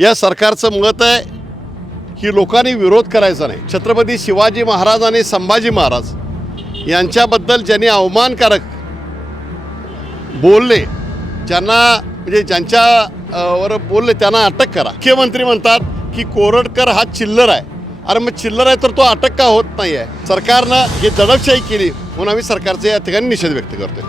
या सरकारचं मत आहे की लोकांनी विरोध करायचा नाही. छत्रपती शिवाजी महाराज आणि संभाजी महाराज यांच्याबद्दल ज्यांनी अवमानकारक बोलले ज्यांना म्हणजे ज्यांच्या वर बोलले त्यांना अटक करा. मुख्यमंत्री म्हणतात की कोरडकर हा चिल्लर आहे. अरे मग चिल्लर आहे तर तो अटक का होत नाही आहे सरकारनं ही दडपशाही केली म्हणून आम्ही सरकारचे या ठिकाणी निषेध व्यक्त करतोय.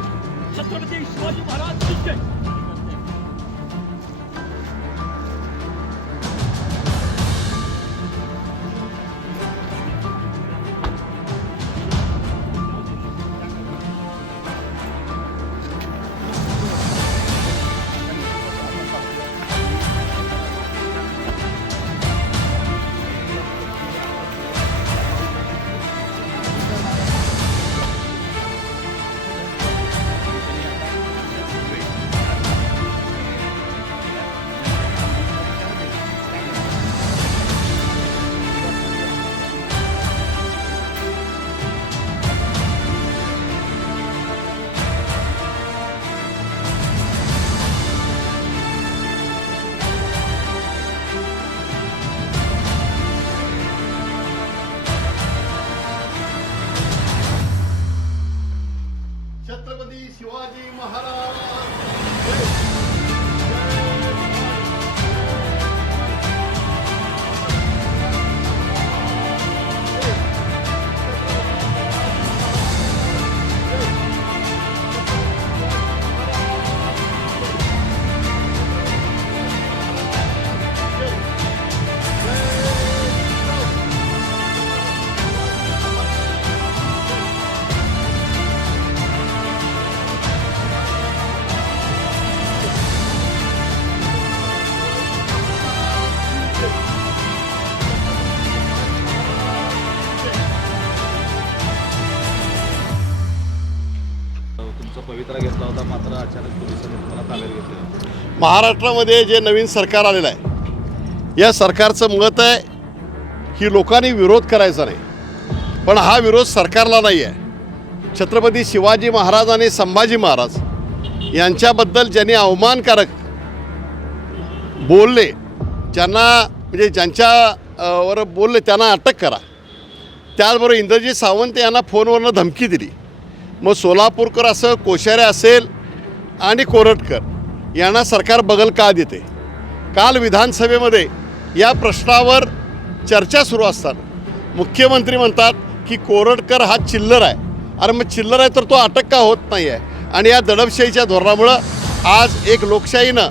छत्रपती शिवाजी तुमचा पवित्रा घेतला होता मात्र अचानक पोलिसांनी तुम्हाला ताब्यात घेतलं महाराष्ट्रामध्ये जे नवीन सरकार आलेलं आहे या सरकारचं मत आहे की लोकांनी विरोध करायचा नाही. पण हा विरोध सरकारला नाही आहे. छत्रपती शिवाजी महाराज आणि संभाजी महाराज यांच्याबद्दल ज्यांनी अवमानकारक बोलले ज्यांना म्हणजे ज्यांच्या वर बोलले त्यांना अटक करा. त्याचबरोबर इंद्रजीत सावंत यांना फोनवरनं धमकी दिली. मग सोलापूरकर असं कोश्यारे असेल आणि कोरटकर यांना सरकार बगल का देते? काल विधानसभेमध्ये या प्रश्नावर चर्चा सुरू असताना मुख्यमंत्री म्हणतात की कोरटकर हा चिल्लर आहे. अरे मग चिल्लर आहे तर तो अटक का होत नाही आहे आणि या दडपशाहीच्या धोरणामुळं आज एक लोकशाहीनं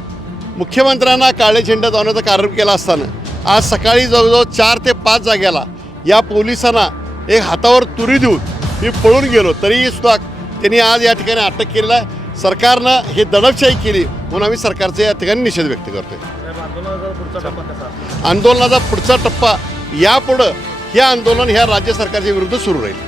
मुख्यमंत्र्यांना काळे झेंडा जाण्याचं कारण केलं असताना आज सकाळी जवळजवळ चार ते पाच जाग्याला या पोलिसांना एक हातावर तुरी देऊन मी पळून गेलो. तरीही सुद्धा त्यांनी आज या ठिकाणी अटक केलेला आहे. सरकारनं हे दडपशाही केली म्हणून आम्ही सरकारचा या ठिकाणी निषेध व्यक्त करतोय. आंदोलनाचा पुढचा टप्पा आंदोलनाचा पुढचा टप्पा यापुढं हे आंदोलन ह्या राज्य सरकारच्या विरुद्ध सुरू राहील.